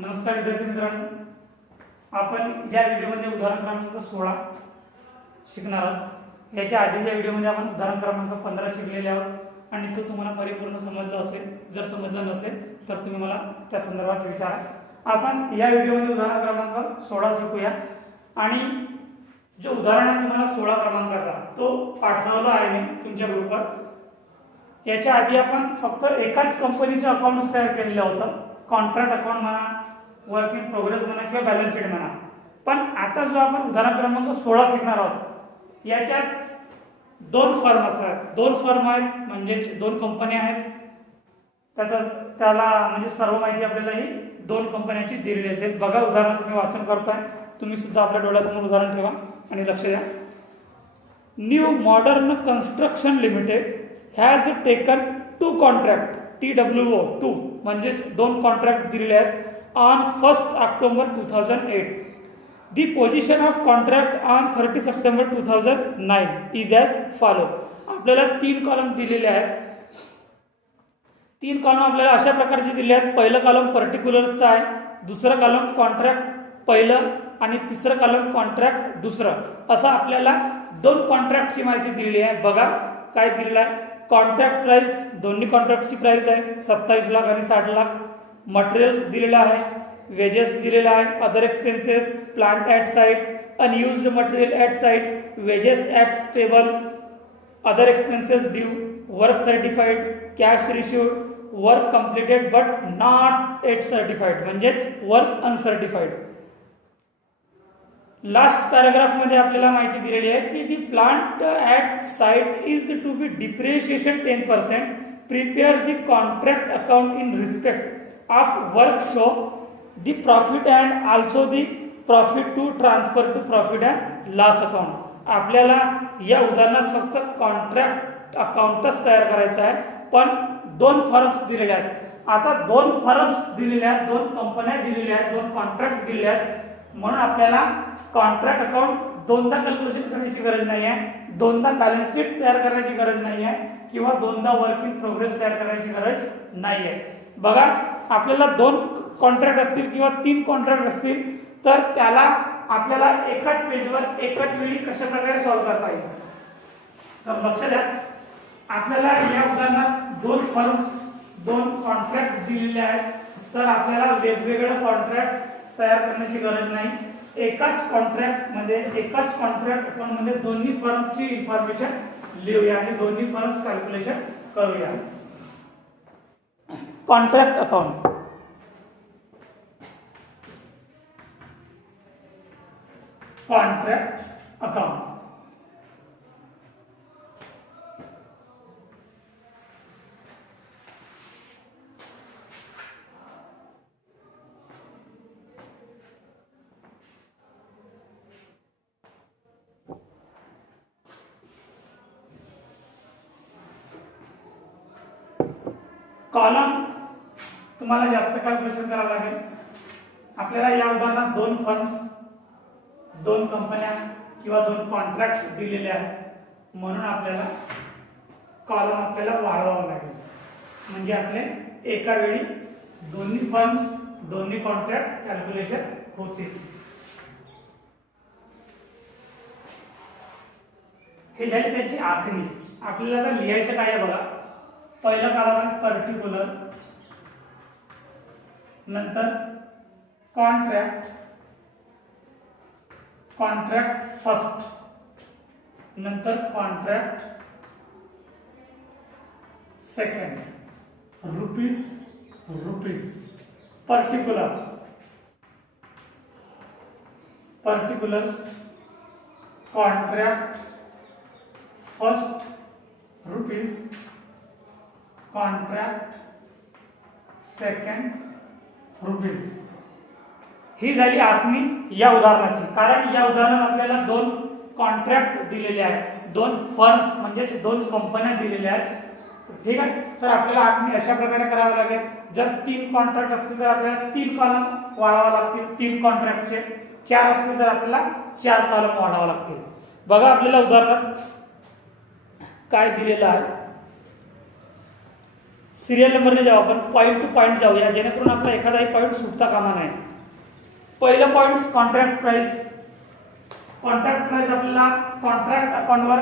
नमस्कार विद्यार्थी मित्रांनो, आपण या व्हिडिओमध्ये उदाहरण क्रमांक 16 शिकणार आहोत। याच्या आधीच्या व्हिडिओमध्ये आपण उदाहरण क्रमांक 15 शिकलेले आहोत आणि तो तुम्हाला परिपूर्ण समजला असेल। जर समजला नसेल तर तुम्ही मला त्या संदर्भात विचारा। आपण या व्हिडिओमध्ये उदाहरण क्रमांक 16 शिकूया आणि जो उदाहरण आहे तुम्हाला 16 क्रमांकाचा तो पाठवला आहे मी तुमच्या ग्रुपवर। याच्या आधी आपण फक्त एकाच कंपनीचे अकाउंट्स तयार केलेलं होतं, कॉन्ट्रॅक्ट अकाउंट म्हणा, वर्क इन प्रोग्रेस म्हणा किंवा बॅलन्स शीट म्हणा। पण आता जो आपण उदाहरण क्रमांक 16 शिकणार आहोत याच्यात दोन फर्म असतात, दोन फर्म आहेत म्हणजे दोन कंपन्या आहेत। त्याला म्हणजे सर्व माहिती आपल्याला ही दोन कंपन्यांची दिलेली असेल। बघा उदाहरणाचं मी वाचन करतोय, तुम्ही सुद्धा आपल्या डोळ्यासमोर उदाहरण ठेवा आणि लक्ष द्या। New modern construction limited has taken to contract TWO 2 म्हणजे दोन कॉन्ट्रॅक्ट दिलेले आहेत on 1 October 2008। The position of contract on 30 September 2009 is as follow. आपल्याला तीन कॉलम दिलेले आहेत। तीन कॉलम आपल्याला अशा प्रकारचे दिले आहेत। पहिलं कॉलम पर्टिक्युलरचं आहे, दुसरं कॉलम कॉन्ट्रॅक्ट पहिलं आणि तिसरं कॉलम कॉन्ट्रॅक्ट दुसरं, असं आपल्याला दोन कॉन्ट्रॅक्टची माहिती दिलेली आहे। बघा काय दिलेलं आहे। कॉन्ट्रॅक्ट प्राइस, दोन्ही कॉन्ट्रॅक्टची प्राइस आहे 27 लाख आणि 60 लाख। मटेरियल्स दिलेलं आहे, वेजेस दिलेला आहे, other expenses, plant at site, unused material at site, wages at table, other expenses due, work certified, cash received, work completed but not at certified म्हणजे वर्क अनसर्टिफाइड। लास्ट पॅराग्राफ मध्ये आपल्याला माहिती दिलेली आहे की the plant at site is to be depreciation 10%, prepare the contract account in respect of work show the profit and also the profit to transfer to profit and loss account. आपल्याला या उदाहरणात फक्त कॉन्ट्रॅक्ट अकाउंटच तयार करायचं आहे, पण दोन firms दिलेले आहेत। आता दोन फर्म्स दिलेले आहेत, दोन कंपन्या दिलेल्या आहेत, दोन कॉन्ट्रॅक्ट दिलेले आहेत, म्हणून आपल्याला कॉन्ट्रॅक्ट अकाउंट दोनदा कॅल्क्युलेशन करण्याची गरज नाही आहे, दोनदा बॅलन्स शीट तयार करण्याची गरज नाही आहे किंवा दोनदा वर्क इन प्रोग्रेस तयार करण्याची गरज नाही आहे। बघा आपल्याला दोन कॉन्ट्रॅक्ट असतील किंवा तीन कॉन्ट्रॅक्ट असतील तर त्याला आपल्याला एकाच पेजवर एकाच वेळी कशा प्रकारे सॉल्व्ह करता येईल। तर लक्ष द्या, आपल्याला या उदाहरणात दोन फर्म, दोन कॉन्ट्रॅक्ट दिलेले आहेत, तर आपल्याला वेगवेगळे कॉन्ट्रॅक्ट तयार करण्याची गरज नाही। एकाच कॉन्ट्रॅक्ट मध्ये दोन्ही फर्मची इन्फॉर्मेशन लिहूया आणि दोन्ही फर्म्स कॅल्क्युलेशन करूया। Contract account, contract account column तुम्हाला जास्त कॅल्क्युलेशन करावं लागेल। आपल्याला या उदाहरणात दोन फर्म्स, दोन कंपन्या किंवा दोन कॉन्ट्रॅक्ट दिलेले आहेत, म्हणून आपल्याला कॉलम आपल्याला वाढवावा लागेल, म्हणजे आपले एका वेळी दोन्ही फर्म्स, दोन्ही कॉन्ट्रॅक्ट कॅल्क्युलेशन होतील। हे झाली त्याची आखणी। आपल्याला आता लिहायचं काय आहे बघा। पहिला कॉलम पर्टिक्युलर, नंतर कॉन्ट्रॅक्ट, कॉन्ट्रॅक्ट फर्स्ट, नंतर contract second, rupees, particular, particulars, contract first, rupees, contract second, rupees. ही झाली आखणी या उदाहरणाची, कारण या उदाहरणात आपल्याला दोन कॉन्ट्रॅक्ट दिलेले आहेत, दोन फर्म्स म्हणजे दोन कंपन्या दिलेल्या आहेत। ठीक आहे, तर आपल्याला आखणी अशा प्रकारे करावी लागेल। जर तीन कॉन्ट्रॅक्ट असतील तर आपल्याला तीन कॉलम वाढवावे लागतील, तीन कॉन्ट्रॅक्टचे। चार असतील तर आपल्याला चार कॉलम वाढवावे लागतील। बघा आपल्याला उदाहरणात काय दिलेलं आहे। सिरियल नंबरने जाऊ, आपण पॉईंट टू पॉईंट जाऊया जेणेकरून आपला एखादाही पॉईंट सुटता कामा नये. पहिलं point contract price. Contract price आपल्याला कॉन्ट्रॅक्ट अकाउंटवर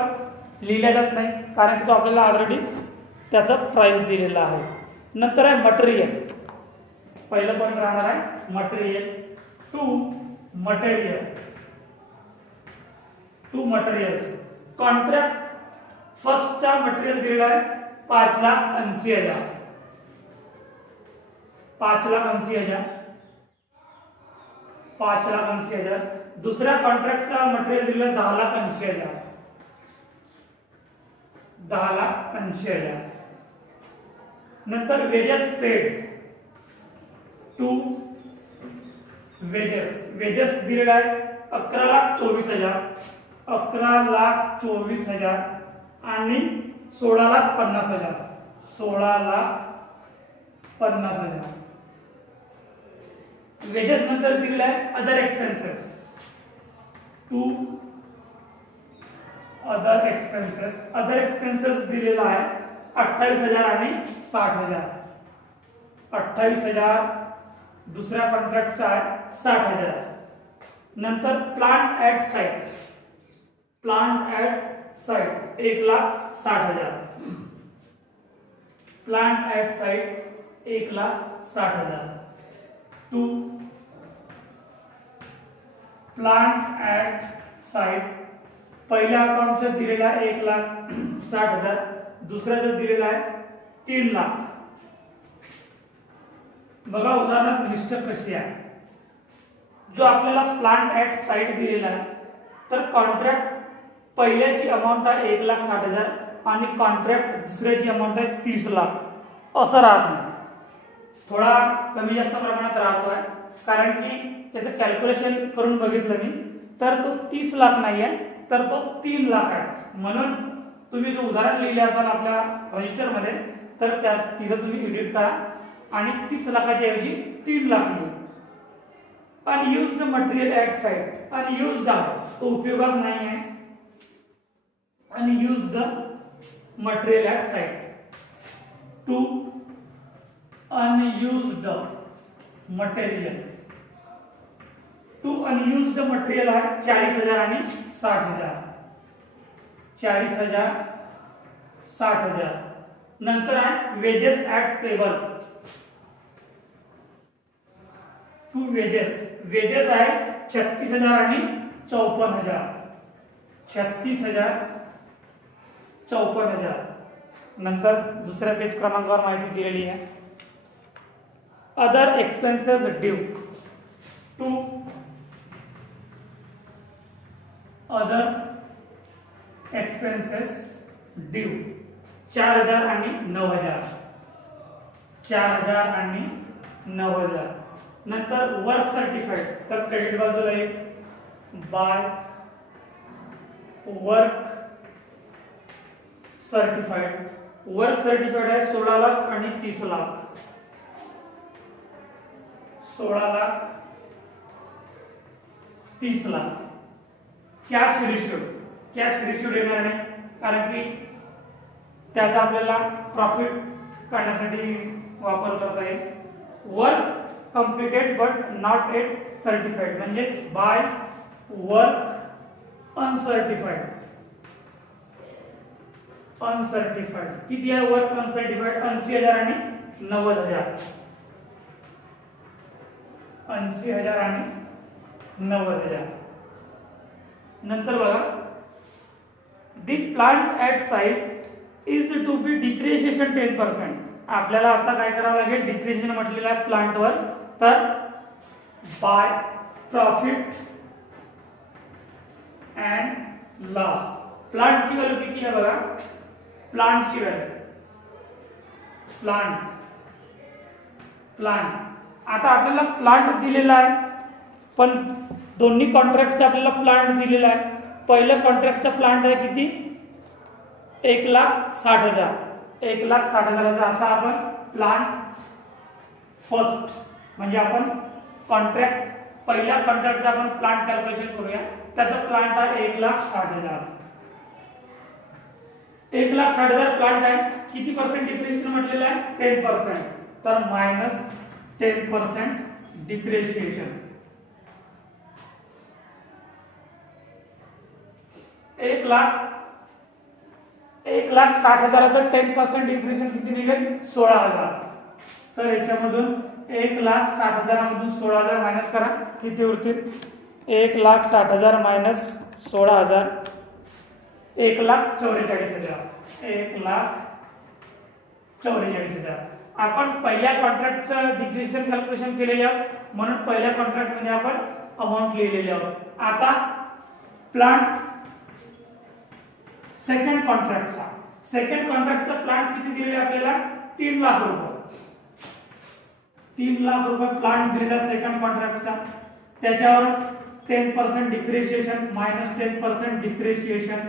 लिहिल्या जात नाही कारण की तो आपल्याला ऑलरेडी त्याचा प्राइस दिलेला आहे. नंतर आहे मटेरियल. पहिलं पॉईंट राहणार आहे मटेरियल. To materials. कॉन्ट्रॅक्ट फर्स्टचा मटेरियल दिलेला आहे 5,80,000. 5,80,000. 5,80,000. दुसऱ्या कॉन्ट्रॅक्टचा मटेरियल दिलेला 10,80,000. 10,80,000. नंतर वेजेस पेड. टू वेजेस दिलेला आहे 11,24,000. 11,24,000 आणि 16,50,000. 16,50,000. वेजेस नंतर दिलेला आहे other expenses. To other expenses दिलेला आहे 28,000 आणि 60,000. 28,000 दुसऱ्या कॉन्ट्रॅक्टचा आहे 60,000. नंतर plant at site. 1,60,000. Plant at site 1,60,000. To plant at site पहिल्या अकाउंटचा दिलेला आहे 1,60,000. दुसऱ्याचा दिलेला आहे 3,00,000. बघा उदाहरणार्थ मिस्टर कशी आहे. जो आपल्याला प्लांट ऍट साइट दिलेला आहे तर कॉन्ट्रॅक्ट पहिल्याची अमाऊंट आहे 1,60,000 आणि कॉन्ट्रॅक्ट दुसऱ्याची अमाऊंट आहे 30,00,000. असं राहत नाही, थोडा कमी जास्त प्रमाणात राहतोय कारण की त्याचं कॅल्क्युलेशन करून बघितलं मी तर तो 30,00,000 नाही आहे तर तो 3,00,000 आहे. म्हणून तुम्ही जो उदाहरण लिहिले असाल आपल्या रजिस्टर मध्ये तर त्या तिथं तुम्ही एडिट करा आणि 30,00,000च्या ऐवजी 3,00,000 लिहा. Unused material at site. Unused आहे तो उपयोगात नाही आहे. Unused material at site. To unused material. Unused material आहे 40,000 आणि 60,000. 40,000 60,000. नंतर आहे wages at payable. To wages आहे 36,000 आणि 54,000. 36,000 54,000. नंतर दुसऱ्या पेज क्रमांकावर माहिती दिलेली आहे other expenses due. To other expenses due 4,000 आणि 9,000. 4,000 आणि 9,000. नंतर वर्क सर्टिफाइड तर क्रेडिट बाजूला येईल by work certified. Work certified आहे 16,00,000 आणि 30,00,000. 16,00,000 30,00,000. कॅश रिसिव्ड येणार नाही कारण की त्याचा आपल्याला प्रॉफिट काढण्यासाठी वापर करता येईल. Work completed but not yet certified म्हणजे by work uncertified. किती आहे वर्क अनसर्टिफाइड 80,000 आणि 90,000. 80,000 आणि 90,000. नंतर बघा the plant at site is to be depreciation 10%. आपल्याला आता काय करावं लागेल डिप्रिशिएशन म्हटलेलं आहे प्लांटवर तर बाय प्रॉफिट अँड लॉस. प्लांटची व्हॅल्यू किती आहे बघा. प्लांटची व्हॅल्यू प्लांट आता आपल्याला प्लांट दिलेला आहे पण दोन्ही कॉन्ट्रॅक्टचा आपल्याला प्लांट दिलेला आहे. पहिलं कॉन्ट्रॅक्टचा प्लांट आहे किती 1,60,000. 1,60,000चा आता आपण प्लांट फर्स्ट म्हणजे आपण कॉन्ट्रॅक्ट पहिल्या कॉन्ट्रॅक्टचा आपण प्लांट कॅल्क्युलेशन करूया. त्याचा प्लांट आहे 1,60,000. 1,60,000 प्लांट आहे, किती पर्सेंट डिप्रिशिएशन म्हटलेलं आहे? 10%. तर -10% डिप्रिशिएशन. 1,60,000चं 10% डिप्रिशिएशन किती निघेल? 16,000. तर याच्यामधून 1,60,000मधून 16,000 मायनस करा, किती उरतील? 1,60,000 मायनस 16,000 1,44,000. 1,44,000. आपण पहिल्या कॉन्ट्रॅक्टचं डिप्रिशिएशन कॅल्क्युलेशन केलेले आहोत, म्हणून पहिल्या कॉन्ट्रॅक्ट मध्ये आपण अमाउंट लिहिलेली आहोत. आता प्लांट सेकंड कॉन्ट्रॅक्टचा प्लांट किती दिलेला आपल्याला? 3 लाख रुपये. 3 लाख रुपये प्लांट दिलेला सेकंड कॉन्ट्रॅक्टचा. त्याच्यावर 10% डिप्रिशिएशन मायनस 10% डिप्रिशिएशन.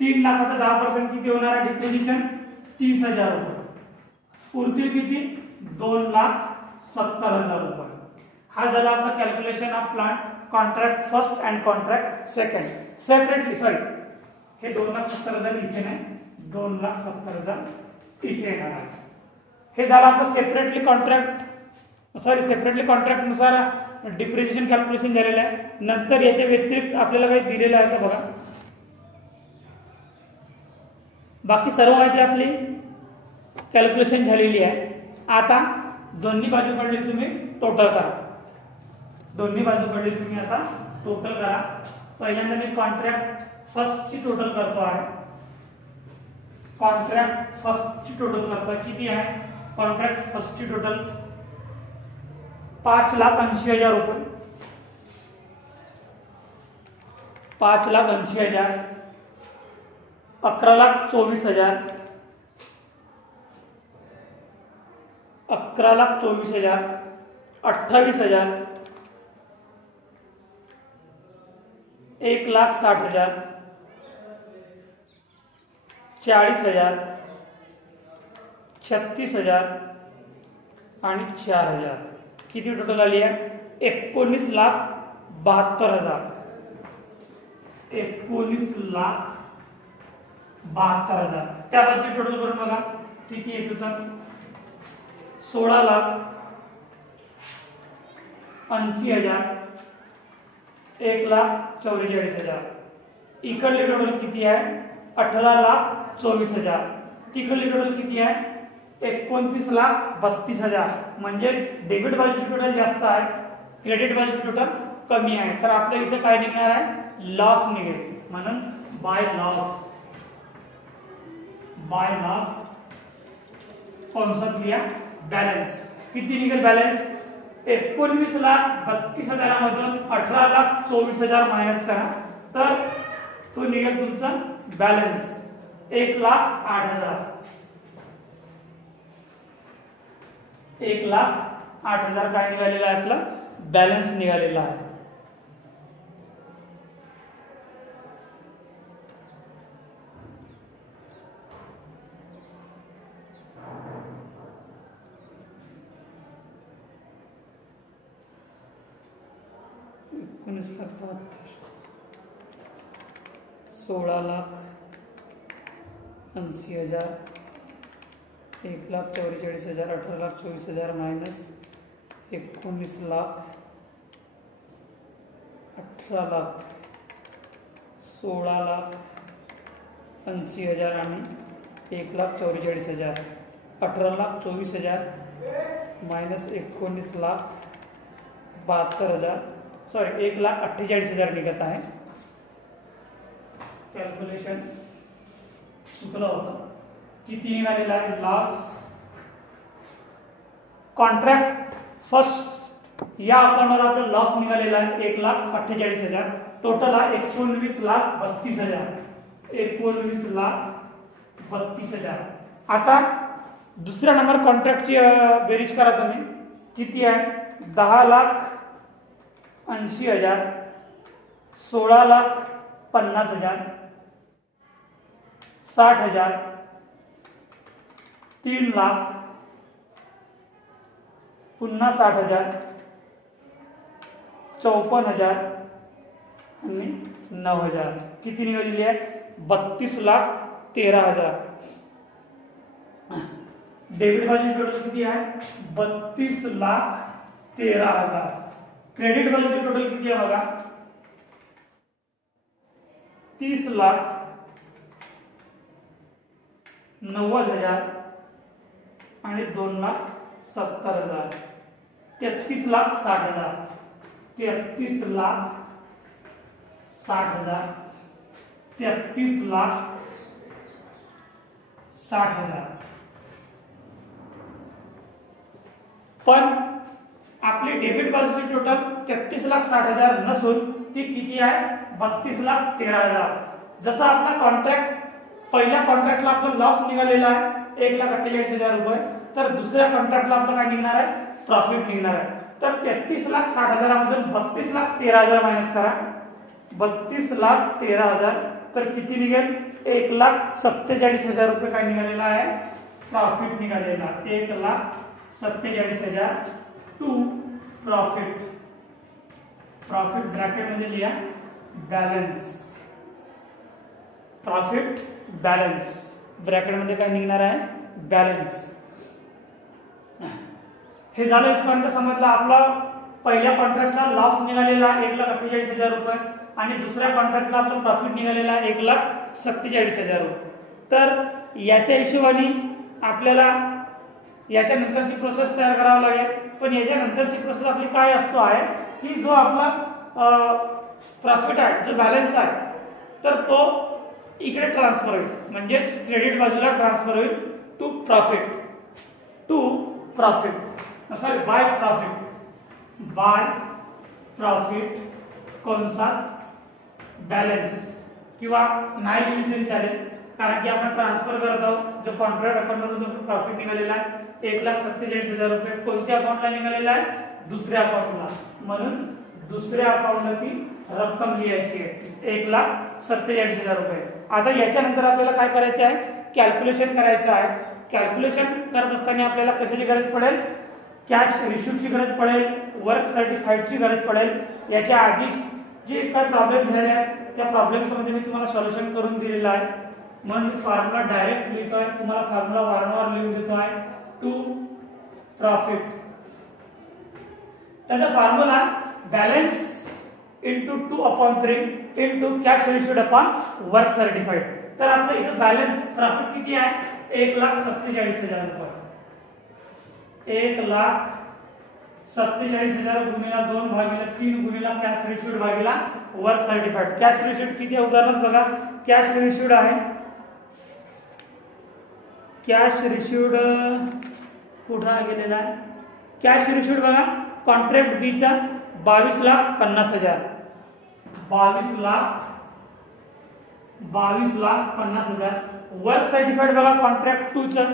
3 लाखाचा 10% किती होणार आहे डिप्रिशिएशन? 30,000 रुपये. उरतील किती? 2,70,000 रुपये. हा झाला आपला calculation of plant contract first and contract second separately. Sorry, हे 2,70,000 इथे नाही, 2,70,000 इथे येणार आहे. हे झालं आपलं सेपरेटली कॉन्ट्रॅक्ट नुसार डिप्रिशिएशन कॅल्क्युलेशन झालेलं आहे. नंतर याच्या व्यतिरिक्त आपल्याला काही दिलेलं आहे का बघा. बाकी सर्व माहिती आपली कॅल्क्युलेशन झालेली आहे. आता दोन्ही बाजूकडली तुम्ही टोटल करा. आता टोटल करा. पहिल्यांदा मी कॉन्ट्रॅक्ट फर्स्टची टोटल करतो आहे. किती आहे? कॉन्ट्रॅक्ट फर्स्टची टोटल 5,80,000 रुपये. 5,80,000, 11,24,000, 28,000, 1,60,000, 40,000, 36,000 आणि 4,000. किती टोटल आली आहे? 19,72,000. 19,72,000. त्या बाजूची टोटल करून बघा किती येत होतं? 16,80,000, 1,44,000. इकडली टोटल किती आहे? 18,24,000. तिकडली टोटल किती आहे? 29,32,000. म्हणजे डेबिट बाजूची टोटल जास्त आहे, क्रेडिट बाजूची टोटल कमी आहे. तर आपल्या इथे काय निघणार आहे? लॉस निघेल. म्हणून बाय लॉस कंसात लिहा बॅलन्स. किती निघेल बॅलन्स? 19,32,000 मधून 18,24,000 मायनस करा, तर तो निघेल तुमचा बॅलन्स 1,08,000. 1,08,000 काय निघालेला आहे? आपला बॅलन्स निघालेला आहे. एकोणीस लाख 16,80,000, 1,44,000, 18,24,000 मायनस 19 लाख, 18 लाख, 16,80,000 आणि 1,44,000. 18,24,000 मायनस 19,72,000, सॉरी 1,48,000 निघत आहे. कॅल्क्युलेशन चुकलं होतं. किती निघालेला आहे लॉस? कॉन्ट्रॅक्ट फर्स्ट या अकाउंटवर आपला लॉस निघालेला आहे 1,48,000. टोटल आहे 19,32,000. 19,32,000. आता दुसऱ्या नंबर कॉन्ट्रॅक्टची बेरीज करा तुम्ही. किती आहे? 10,80,000, 16,50,000, 60,000, 3 लाख, पुन्हा 60,000, 54,000 आणि 9,000. किती निघालेली आहे? 13,000. डेबिट बाजूची टोटल किती आहे 32,13,000. क्रेडिट बाजूची टोटल किती आहे बघा 30,90,000 आणि 2,70,000. 33,60,000. 33,60,000. 33,60,000. पण आपली डेबिट बाजूची टोटल 33,60,000 नसून ती किती आहे 32,13,000. जसा आपला कॉन्ट्रॅक्ट पहिल्या कॉन्ट्रॅक्टला आपला लॉस निघालेला आहे 1,48,000 रुपये, तर दुसऱ्या कॉन्ट्रॅक्टला आपलं काय निघणार आहे प्रॉफिट निघणार आहे. तर 33,60,000 मधून 32,13,000 मायनस करा. 32,13,000 तर किती निघेल 1,47,000 रुपये काय निघालेला आहे प्रॉफिट निघालेला. 1,47,000 टू प्रॉफिट. प्रॉफिट ब्रॅकेट मध्ये लिहा बॅलन्स. प्रॉफिट बॅलन्स ब्रॅकेट मध्ये काय निघणार आहे बॅलन्स. हे झालं इथपर्यंत समजलं. आपला पहिल्या कॉन्ट्रॅक्टला लॉस निघालेला 1,48,000 रुपये आणि दुसऱ्या कॉन्ट्रॅक्टला आपलं प्रॉफिट निघालेला 1,47,000 रुपये. तर याच्या हिशोबाने आपल्याला याच्या नंतरची प्रोसेस तयार करावी लागेल. पण याच्या नंतरची प्रोसेस आपली काय असतो आहे की जो आपला प्रॉफिट आहे जो बॅलन्स आहे तर तो इकडे ट्रान्सफर होईल, म्हणजे क्रेडिट बाजूला ट्रान्सफर होईल to profit. Sorry by profit कंसात बॅलन्स किंवा नाही लिहिली तरी चालेल, कारण की आपण ट्रान्सफर करत आहोत. जो कॉन्ट्रॅक्ट अकाउंटमधून जो प्रॉफिट निघालेला आहे 1,47,000 रुपये कोणत्या अकाउंटला निघालेला आहे दुसऱ्या अकाउंटला, म्हणून दुसऱ्या अकाउंटला ती रक्कम लिहायची आहे 1,47,000 रुपये. आता याच्यानंतर आपल्याला काय करायचं आहे कॅल्क्युलेशन करायचं आहे. कॅल्क्युलेशन करत असताना आपल्याला कशाची गरज पडेल कॅश रिसिप्टची गरज पडेल, वर्क सर्टिफाईडची गरज पडेल. याच्या आधी जे काय प्रॉब्लेम झाले आहेत त्या प्रॉब्लेम्स मध्ये मी तुम्हाला सोल्युशन करून दिलेलं आहे, म्हणून मी फॉर्म्युला डायरेक्ट लिहितोय. तुम्हाला फॉर्म्युला वारंवार लिहून देतो आहे टू प्रॉफिट. त्याचा formula balance into 2/3 into cash received upon work certified. तर आपलं इथं बॅलन्स प्रॉफिट किती आहे 1,47,000 रुपये. 1,47,000 गुणिला 2 भागिले 3 गुणिला कॅश रिसिव्ड भागिला वर्क सर्टिफाईड. कॅश रिसिव्ड किती आहे उदाहरण बघा. कॅश रिसिव्ड आहे कॅश रिसिव्ड कुठं गेलेला आहे कॅश रिसिव्ड बघा कॉन्ट्रॅक्ट बी चा 22,50,000. 22,50,000. वर्क सर्टिफाईड बघा कॉन्ट्रॅक्ट 2 चं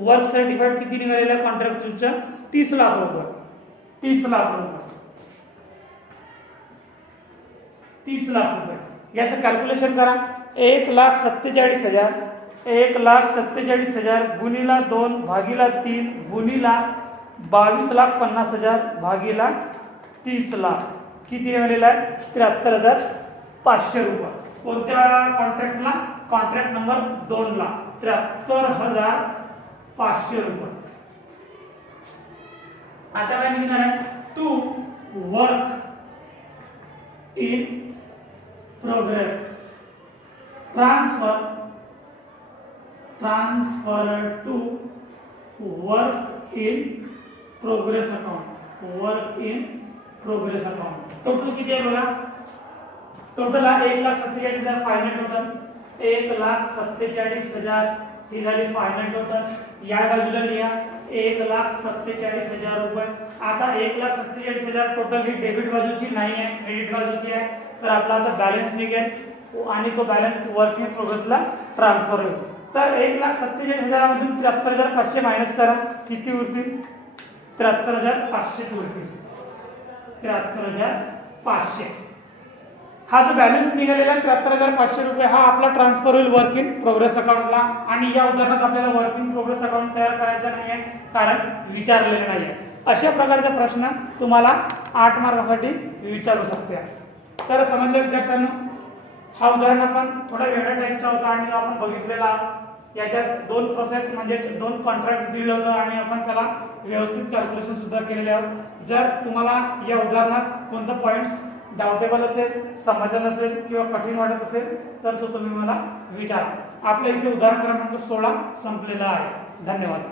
वर्क सर्टिफाईड किती निघालेलं आहे कॉन्ट्रॅक्ट 2 चं 30 लाख रुपये. 30 लाख रुपये. 30 लाख रुपये. याचं कॅल्क्युलेशन करा. 1,47,000 1,47,000 गुणिला 2 भागिला 3 गुणिला 22,50,000 भागिला 30 लाख किती निघालेला आहे 73,500 रुपये. कोणत्या कॉन्ट्रॅक्टला कॉन्ट्रॅक्ट नंबर 2 ला 73,500 रुपये. आता काय निघणार आहे to work in progress. Transfer to work in progress account. Total किती आहे बघा. टोटल आहे 1,47,000 फायनल टोटल. 1,47,000 ही झाली फायनल टोटल. या बाजूला लिहा 1,47,000 रुपये. आता 1,47,000 टोटल ही डेबिट बाजूची नाही आहे क्रेडिट बाजूची आहे, तर आपला आता बॅलन्स निघेल आणि तो बॅलन्स वर्क इन प्रोग्रेसला ट्रान्सफर होईल. तर 1,47,000 मधून 73,500 मायनस करा किती उरतील 73,500 उरतील. 73,500 हा जो बॅलन्स निघालेला 73,500 रुपये हा आपला ट्रान्सफर होईल वर्क इन प्रोग्रेस अकाउंटला. आणि या उदाहरणात आपल्याला वर्क इन प्रोग्रेस अकाउंट तयार करायचा नाही आहे कारण विचारलेलं नाही आहे. अशा प्रकारचा प्रश्न तुम्हाला 8 मार्कासाठी विचारू शकते. तर समजलं विद्यार्थ्यांनो हा उदाहरण आपण थोडा वेगळ्या टाईपचा होता आणि आपण बघितलेला याच्यात दोन प्रोसेस म्हणजे दोन कॉन्ट्रॅक्ट दिले होतं आणि आपण त्याला व्यवस्थित कॅल्क्युलेशन सुद्धा केलेले आहोत। जर तुम्हाला या उदाहरणात कोणता पॉइंट्स डाउटेबल असेल, समजलं नसेल किंवा कठीण वाटत असेल तर तो तुम्ही मला विचारा। आपल्या इथे उदाहरण क्रमांक 16 संपलेला आहे। धन्यवाद।